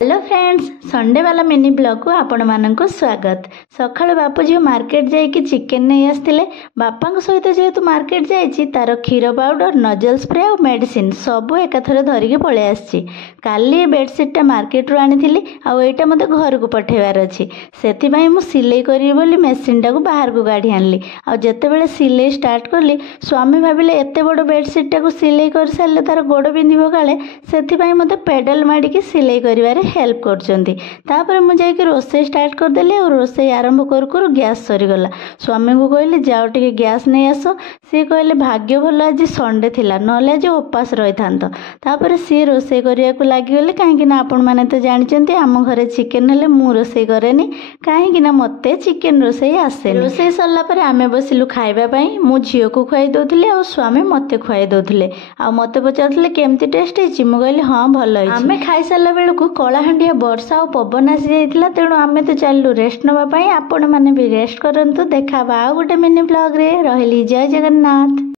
Hello friends, Sunday वाला mini blog को आपण मानक स्वागत। सकाळ बापू झील मार्केट जाइए चिकेन नहीं आसते बापा सहित जेहेतु मार्केट जाइए तार क्षीर पाउडर नजल स्प्रे और मेडिसिन सबू एकाथर धरिकी पलि आसी। काली बेडसीटा मार्केट रू आनी आईटा मत घर को पठेबार अच्छी से सिलाई करी बोली मेसीन टाक बाहर को गाड़ी आनली। आते सिलाई स्टार्ट कली स्वामी भाविले एत बड़ बेडसीटा को सिलाई कर सारे तार गोड़ बिंधब काले से मत पेडल माड़ी सिलाई कर हेल्प कर मुझे रोसे स्टार्ट करदेली और रोसे आरंभ कर गैस सरीगला। स्वामी को कहली जाओ टे गैस नहीं आस। सी कहले भाग्य भल आज संडे थिला नले आज उपास रही था। सी रोसे करने को लगिगले कहीं आपण मैंने तो जानते आम घरे चिकेन हेले मु रोसे करेनी कहीं मत चिकेन रोसे आसे। रोसे सरला आम बसिलु खावाई मु झील को खुआई दौली और स्वामी मत खुआई दौले आ मत पचारे केमती टेस्ट है। कहली हाँ भल आम खाई सारा बेलू कलाहांडिया वर्षा और पवन आसी जाइए तेणु आम तो चलू रेस्ट नापी। आपण मैंने भी रेस्ट करूँ। देखा आ गोटे मिनी ब्लॉग रे रही। जय जगन्नाथ।